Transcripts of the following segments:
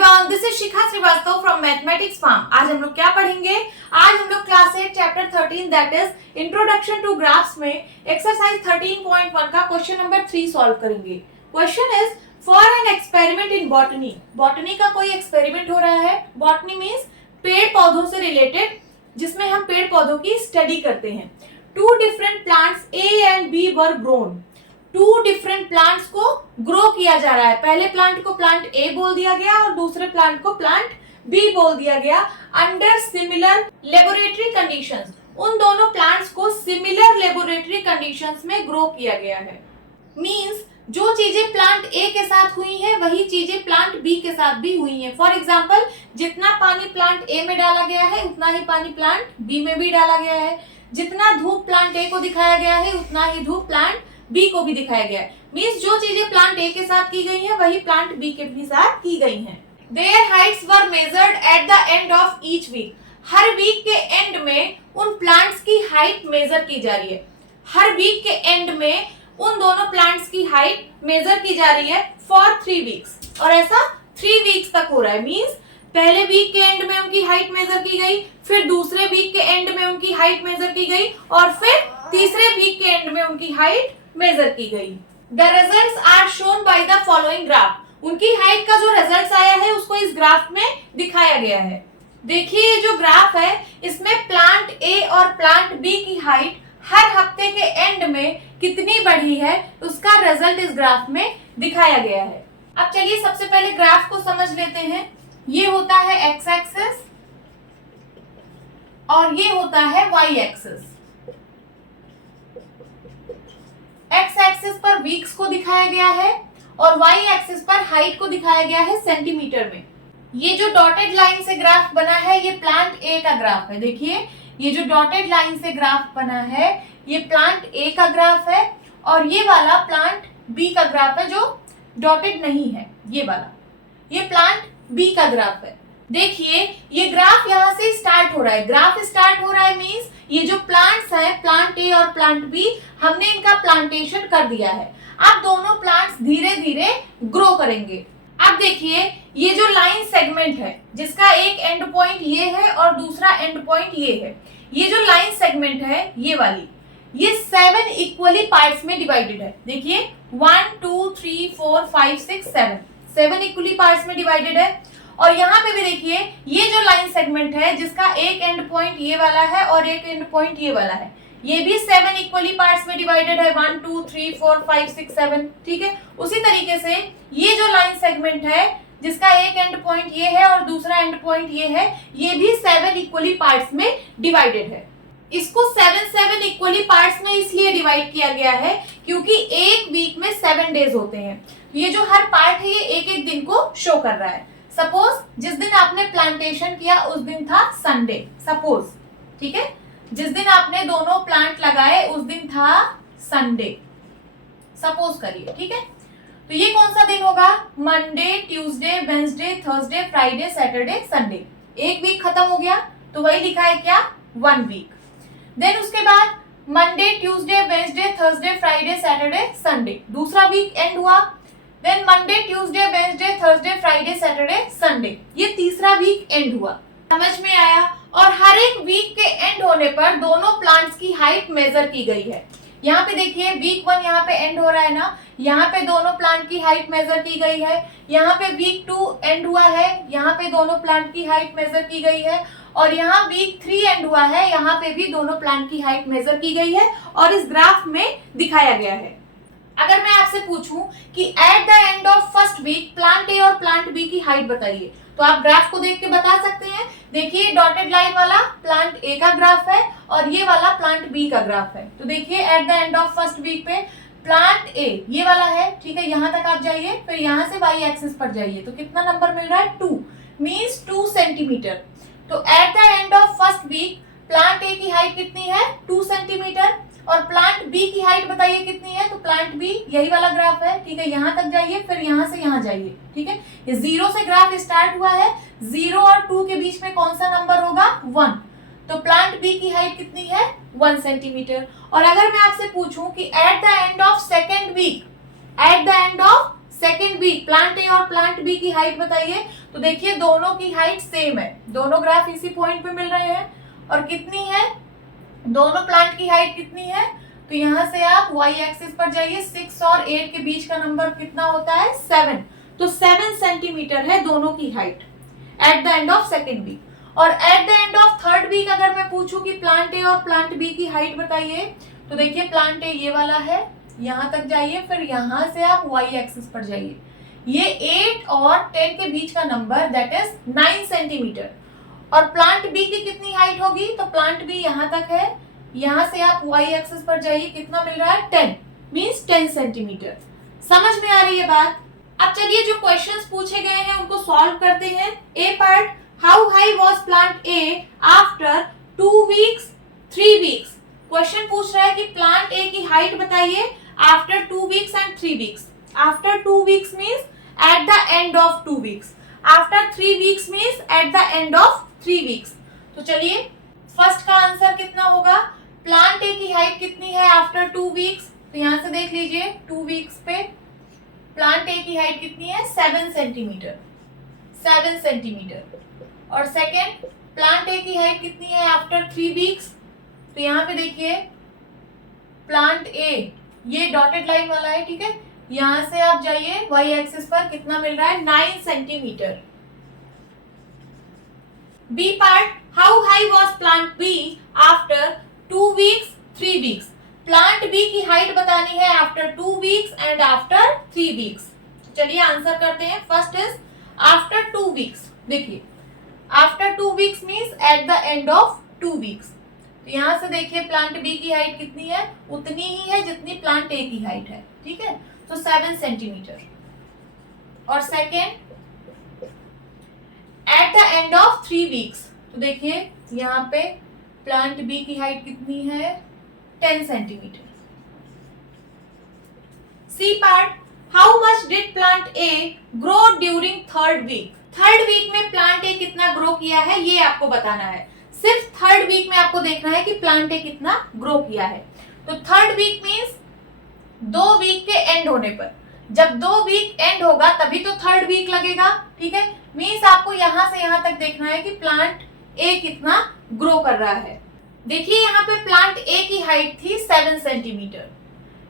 Everyone, this is Shikha Srivastava from Mathematics Farm. आज हम लोग क्या पढ़ेंगे? आज हम लोग class 8 chapter 13 that is introduction to graphs में एक्सरसाइज 13.1 का क्वेश्चन नंबर 3 सॉल्व करेंगे। Question is for an experiment in botany. Botany का कोई एक्सपेरिमेंट हो रहा है। बॉटनी मीन्स पेड़ पौधों से रिलेटेड, जिसमें हम पेड़ पौधों की स्टडी करते हैं। Two different plants A and B were grown. Two different plants को ग्रो किया जा रहा है। पहले प्लांट को प्लांट ए बोल दिया गया और दूसरे प्लांट को प्लांट बी बोल दिया गया अंडर सिमिलर लेबोरेटरी कंडीशंस। उन दोनों प्लांट्स को सिमिलर लेबोरेटरी कंडीशंस में ग्रो किया गया है। मींस जो चीजें प्लांट ए के साथ हुई हैं वही चीजें प्लांट बी के साथ भी हुई हैं। फॉर एग्जांपल, जितना पानी प्लांट ए में डाला गया है उतना ही पानी प्लांट बी में भी डाला गया है। जितना धूप प्लांट ए को दिखाया गया है उतना ही धूप प्लांट बी को भी दिखाया गया है। मींस जो चीजें प्लांट ए के साथ की गई हैं वही प्लांट बी के भी साथ की गई हैं। Their heights were measured at the end of each week. हर वीक के एंड में उन प्लांट्स की हाइट मेजर की जा रही है। हर वीक के एंड में उन दोनों प्लांट्स की हाइट मेजर की जा रही है फॉर 3 वीक्स। और ऐसा 3 वीक्स तक हो रहा है। मींस पहले वीक के एंड में उनकी हाइट मेजर की गई, फिर दूसरे वीक के एंड में उनकी हाइट मेजर की गई और फिर तीसरे वीक के एंड में उनकी हाइट मेजर की गई। The results are shown by the following graph. उनकी हाइट का जो रिजल्ट्स आया है उसको इस ग्राफ में दिखाया गया है। देखिए ये जो ग्राफ है इसमें प्लांट ए और प्लांट बी की हाइट हर हफ्ते के एंड में कितनी बढ़ी है उसका रिजल्ट इस ग्राफ में दिखाया गया है। अब चलिए सबसे पहले ग्राफ को समझ लेते हैं। ये होता है एक्स एक्सिस और ये होता है वाई एक्सिस। एक्स एक्सिस पर वीक्स को दिखाया गया है और वाई एक्सिस पर हाइट को दिखाया गया है सेंटीमीटर में। ये जो डॉटेड लाइन से ग्राफ बना है ये प्लांट ए का ग्राफ है। देखिए ये जो डॉटेड लाइन से ग्राफ बना है ये प्लांट ए का ग्राफ है और ये वाला प्लांट बी का ग्राफ है जो डॉटेड नहीं है। ये वाला ये प्लांट बी का ग्राफ है। देखिए ये ग्राफ यहाँ से स्टार्ट हो रहा है। ग्राफ स्टार्ट हो रहा है मींस ये जो प्लांट्स हैं प्लांट ए और प्लांट बी हमने इनका प्लांटेशन कर दिया है। अब दोनों प्लांट्स धीरे धीरे ग्रो करेंगे। अब देखिए ये जो लाइन सेगमेंट है जिसका एक एंड पॉइंट ये है और दूसरा एंड पॉइंट ये है, ये जो लाइन सेगमेंट है ये वाली, ये 7 इक्वली पार्ट्स में डिवाइडेड है। देखिए 1 2 3 4 5 6 7 इक्वली पार्ट्स में डिवाइडेड है। और यहाँ पे भी देखिए ये जो लाइन सेगमेंट है जिसका एक एंड पॉइंट ये वाला है और एक एंड पॉइंट ये वाला है, ये भी 7 इक्वली पार्ट्स में डिवाइडेड है। 1 2 3 4 5 6 7। ठीक है, उसी तरीके से ये जो लाइन सेगमेंट है जिसका एक एंड पॉइंट ये है और दूसरा एंड पॉइंट ये है, ये भी 7 इक्वली पार्ट्स में डिवाइडेड है। इसको 7 इक्वली पार्ट्स में इसलिए डिवाइड किया गया है क्योंकि एक वीक में 7 डेज होते हैं। ये जो हर पार्ट है ये एक एक दिन को शो कर रहा है। सपोज जिस दिन आपने प्लांटेशन किया उस दिन था संडे, सपोज, ठीक है, जिस दिन आपने दोनों प्लांट लगाए उस दिन था संडे, सपोज करिए। ठीक है, तो ये कौन सा दिन होगा? Monday, Tuesday, Wednesday, Thursday, Friday, Saturday, Sunday. एक वीक खत्म हो गया तो वही लिखा है क्या? 1 वीक। देन उसके बाद Monday, Tuesday, Wednesday, Thursday, Friday, Saturday, Sunday, दूसरा वीक एंड हुआ। Then Monday, Tuesday, Wednesday, Thursday, Friday, Saturday, Sunday, ये तीसरा वीक एंड हुआ। समझ में आया? और हर एक वीक के एंड होने पर दोनों प्लांट्स की हाइट मेजर की गई है। यहाँ पे देखिए वीक 1 यहाँ पे एंड हो रहा है ना, यहाँ पे दोनों प्लांट की हाइट मेजर की गई है। यहाँ पे वीक 2 एंड हुआ है, यहाँ पे दोनों प्लांट की हाइट मेजर की गई है। और यहाँ वीक 3 एंड हुआ है, यहाँ पे भी दोनों प्लांट की हाइट मेजर की गई है और इस ग्राफ में दिखाया गया है। अगर मैं आपसे पूछूं कि at the end of first week plant A और प्लांट बी की हाइट बताइए, तो आप ग्राफ को देख के बता सकते हैं। देखिए डॉटेड लाइन वाला प्लांट ए का ग्राफ है और ये वाला प्लांट बी का ग्राफ है। तो देखिए at the end of first week पे प्लांट ए ये वाला है, ठीक है, यहाँ तक आप जाइए, फिर यहाँ से वाई एक्सिस पर जाइए तो कितना नंबर मिल रहा है? 2, मीन्स 2 सेंटीमीटर। तो at the end of first week plant A की हाइट कितनी है? 2 सेंटीमीटर। और प्लांट बी की हाइट बताइए कितनी है? तो प्लांट बी यही वाला ग्राफ है, ठीक है, यहाँ तक जाइए, फिर यहाँ से यहाँ जाइए। ठीक है, ये 0 से ग्राफ स्टार्ट हुआ है। 0 और 2 के बीच में कौन सा नंबर होगा? 1। तो प्लांट बी की हाइट कितनी है? 1 सेंटीमीटर। और अगर मैं आपसे पूछूं कि at the end of second week, at the end of second week plant A और प्लांट बी की हाइट बताइए। तो देखिए दोनों की हाइट सेम है, दोनों ग्राफ इसी पॉइंट पे मिल रहे हैं। और कितनी है, दोनों प्लांट की हाइट कितनी है, तो यहाँ से आप y एक्सिस पर जाइए, 6 और 8 के बीच का नंबर कितना होता है, 7। तो 7 सेंटीमीटर है दोनों की height at the end of second week. और at the end of third week अगर मैं पूछूं कि प्लांट ए और प्लांट बी की हाइट बताइए, तो देखिए प्लांट ए ये वाला है, यहाँ तक जाइए, फिर यहाँ से आप y एक्सिस पर जाइए, ये 8 और 10 के बीच का नंबर दैट इज 9 सेंटीमीटर। और प्लांट बी की कितनी हाइट होगी, तो प्लांट बी यहाँ तक है, यहाँ से आप y एक्सिस पर जाइए, कितना मिल रहा है, 10 मींस 10 सेंटीमीटर। समझ में आ रही है बात। अब चलिए जो क्वेश्चंस पूछे गए हैं उनको सॉल्व करते हैं। A part, how high was plant A after 2 weeks 3 weeks. Question पूछ रहा है कि प्लांट ए की हाइट बताइए after 2 weeks and 3 weeks. After 2 weeks means at the end of 2 weeks, after 3 weeks means at the end of 3 weeks. तो चलिए first का answer कितना होगा, प्लांट ए की हाइट कितनी है आफ्टर 2 वीक्स, तो यहां से देख लीजिए 2 वीक्स पे प्लांट ए की हाइट कितनी है, 7 सेंटीमीटर, 7 सेंटीमीटर। और सेकेंड प्लांट ए की हाइट कितनी है आफ्टर 3 वीक्स, तो यहाँ पे देखिए प्लांट ए ये डॉटेड लाइन वाला है, ठीक है, यहां से आप जाइए y एक्सिस पर, कितना मिल रहा है, 9 centimetre. B part, how high was plant B after 2 weeks 3 weeks. Plant B की हाइट बतानी है after 2 weeks and after 3 weeks. चलिए आंसर करते हैं। फर्स्ट इज आफ्टर 2 वीक्स, देखिए after 2 weeks means at the end of 2 weeks. तो यहां से देखिए प्लांट बी की हाइट कितनी है, उतनी ही है जितनी प्लांट ए की हाइट है, ठीक है, तो 7 सेंटीमीटर। और second eight the end of 3 weeks, तो देखिए यहाँ पे प्लांट बी की हाइट कितनी है, 10 centimetre. C part, how much did plant A grow during third week. Third week में प्लांट ए कितना ग्रो किया है ये आपको बताना है। सिर्फ थर्ड वीक में आपको देखना है कि प्लांट ए कितना ग्रो किया है। तो थर्ड वीक मींस 2 वीक के एंड होने पर, जब 2 वीक एंड होगा तभी तो थर्ड वीक लगेगा, ठीक है, मींस आपको यहां से यहां तक देखना है कि प्लांट ए कितना ग्रो कर रहा है। देखिए यहाँ पे प्लांट ए की हाइट थी 7 सेंटीमीटर,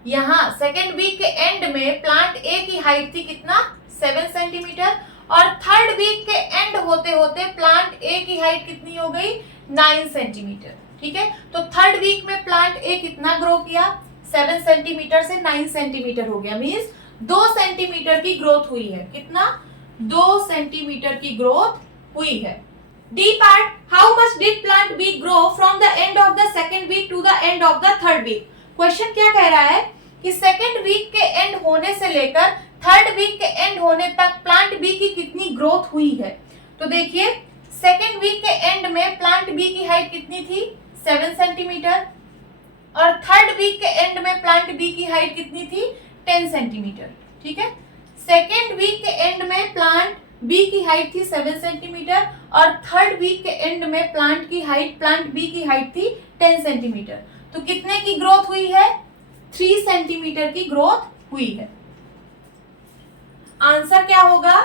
यहाँ सेकेंड वीक के एंड में प्लांट ए की हाइट थी कितना, 7 सेंटीमीटर। और थर्ड वीक के एंड होते होते प्लांट ए की हाइट कितनी हो गई, 9 सेंटीमीटर, ठीक है। तो थर्ड वीक में प्लांट ए कितना ग्रो किया, 7 सेंटीमीटर से 9 सेंटीमीटर हो गया, मींस 2 सेंटीमीटर की ग्रोथ हुई है। कितना, 2 सेंटीमीटर की ग्रोथ हुई है। D part, how much did plant B grow from the end of the second week to the end of the third week. Question क्या कह रहा है कि सेकेंड वीक के एंड होने से लेकर थर्ड वीक के एंड होने तक प्लांट बी की कितनी ग्रोथ हुई है। तो देखिए सेकेंड वीक के एंड में प्लांट बी की हाइट कितनी थी, 7 सेंटीमीटर। और थर्ड वीक के एंड में प्लांट बी की हाइट कितनी थी, 10 सेंटीमीटर, ठीक है। सेकेंड वीक के एंड में प्लांट बी की हाइट थी 7 सेंटीमीटर और थर्ड वीक के एंड में प्लांट बी की हाइट थी 10 सेंटीमीटर। तो कितने की ग्रोथ हुई है, 3 सेंटीमीटर की ग्रोथ हुई है। आंसर क्या होगा,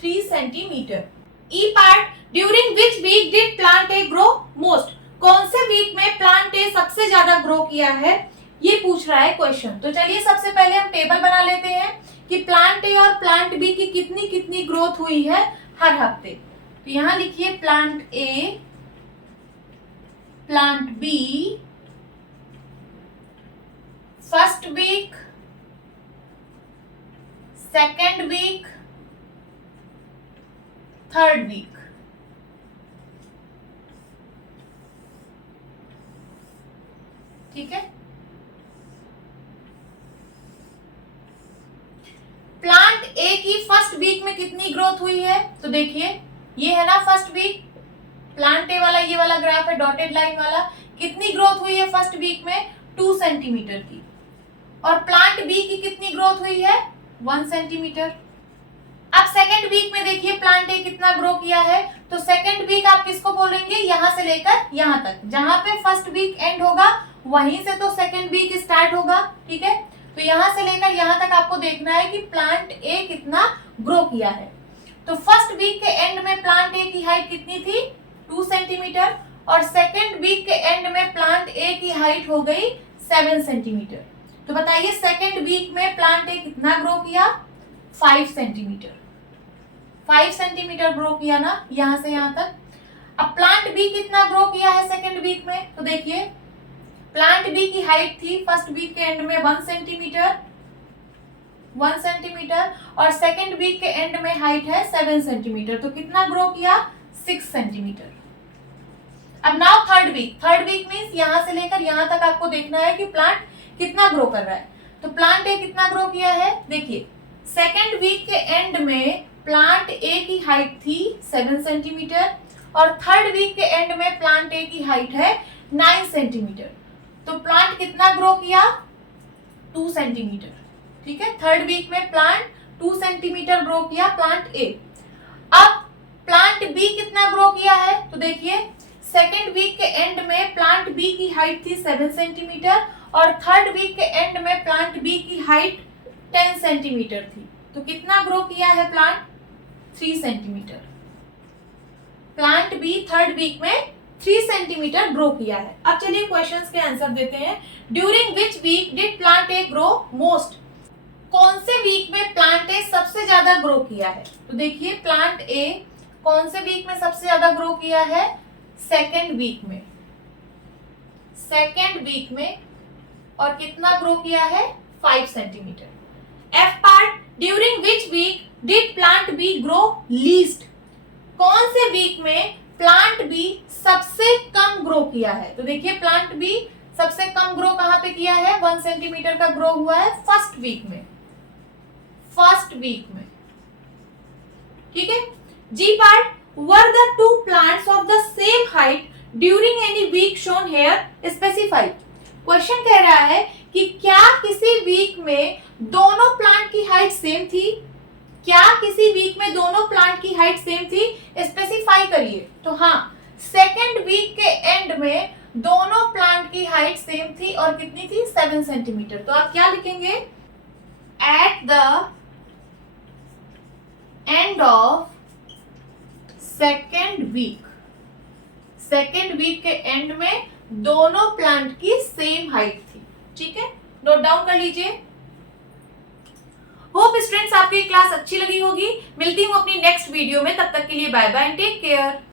3 centimetre. E part, during which week did plant A grow most. कौन से वीक में प्लांट ए सबसे ज्यादा ग्रो किया है ये पूछ रहा है क्वेश्चन। तो चलिए सबसे पहले हम टेबल बना लेते हैं कि प्लांट ए और प्लांट बी की कितनी कितनी ग्रोथ हुई है हर हफ्ते। तो यहां लिखिए plant A, plant B, first week, second week, third week. ठीक है, प्लांट ए की फर्स्ट वीक में कितनी ग्रोथ हुई है, तो देखिए ये है ना फर्स्ट वीक, प्लांट ए वाला ये वाला ग्राफ है डॉटेड लाइन वाला, कितनी ग्रोथ हुई है फर्स्ट वीक में, 2 सेंटीमीटर की। और प्लांट बी की कितनी ग्रोथ हुई है, 1 सेंटीमीटर। अब सेकेंड वीक में देखिए प्लांट ए कितना ग्रो किया है, तो सेकेंड वीक आप किसको बोलेंगे, यहां से लेकर यहां तक, जहां पे फर्स्ट वीक एंड होगा वहीं से तो सेकेंड वीक स्टार्ट होगा, ठीक है। तो यहां से लेकर यहां तक आपको देखना है कि प्लांट ए कितना ग्रो किया है। तो फर्स्ट वीक के एंड में प्लांट ए की हाइट कितनी थी, 2 सेंटीमीटर, और सेकेंड वीक के एंड में प्लांट ए की हाइट हो गई 7 सेंटीमीटर। तो बताइए सेकेंड वीक में प्लांट ए कितना ग्रो किया, 5 सेंटीमीटर। 5 सेंटीमीटर ग्रो किया ना यहां से यहां तक। अब प्लांट बी कितना ग्रो किया है सेकेंड वीक में, तो देखिए प्लांट बी की हाइट थी फर्स्ट वीक के एंड में 1 सेंटीमीटर, 1 सेंटीमीटर, और सेकेंड वीक के एंड में हाइट है 7 सेंटीमीटर। तो कितना ग्रो किया, 6 सेंटीमीटर। अब नाउ थर्ड वीक मींस यहां से लेकर यहां तक आपको देखना है कि प्लांट कितना ग्रो कर रहा है। तो प्लांट ए कितना ग्रो किया है, देखिए सेकेंड वीक के एंड में प्लांट ए की हाइट थी 7 सेंटीमीटर, और थर्ड वीक के एंड में प्लांट ए की हाइट है 9 सेंटीमीटर। तो प्लांट कितना ग्रो किया, 2 सेंटीमीटर। ठीक है, थर्ड वीक में प्लांट 2 सेंटीमीटर ग्रो किया प्लांट ए। अब प्लांट बी कितना ग्रो किया है, तो देखिए सेकेंड वीक के एंड में प्लांट बी की हाइट थी 7 सेंटीमीटर, और थर्ड वीक के एंड में प्लांट बी की हाइट 10 सेंटीमीटर थी। तो कितना ग्रो किया है plant, 3 centimetre. Plant B third week में 3 सेंटीमीटर ग्रो किया है। अब चलिए क्वेश्चंस के आंसर देते हैं। During which week did plant A grow most, कौन से वीक में प्लांट ए सबसे ज्यादा ग्रो किया है। तो देखिए प्लांट ए कौन से वीक में सबसे ज्यादा ग्रो किया है, सेकेंड वीक में, सेकेंड वीक में, और कितना ग्रो किया है, 5 centimetre. F part, during which week did plant B grow least, कौन से वीक में प्लांट बी सबसे कम ग्रो किया है। तो देखिए प्लांट बी सबसे कम ग्रो कहां पे किया है, 1 सेंटीमीटर का ग्रो हुआ है फर्स्ट वीक में, फर्स्ट वीक में। ठीक है, G part, were the 2 plants of the same height during any week shown here specified. Question कह रहा है कि क्या किसी वीक में दोनों प्लांट की हाइट सेम थी, क्या किसी वीक में दोनों प्लांट की हाइट सेम थी, स्पेसिफाई करिए। तो हाँ, सेकेंड वीक के एंड में दोनों प्लांट की हाइट सेम थी, और कितनी थी, 7 सेंटीमीटर। तो आप क्या लिखेंगे, at the end of second week, second week के एंड में दोनों प्लांट की सेम हाइट थी। ठीक है, नोट डाउन कर लीजिए। होप स्टूडेंट्स आपको ये क्लास अच्छी लगी होगी। मिलती हूँ अपनी नेक्स्ट वीडियो में, तब तक के लिए बाय बाय, टेक केयर।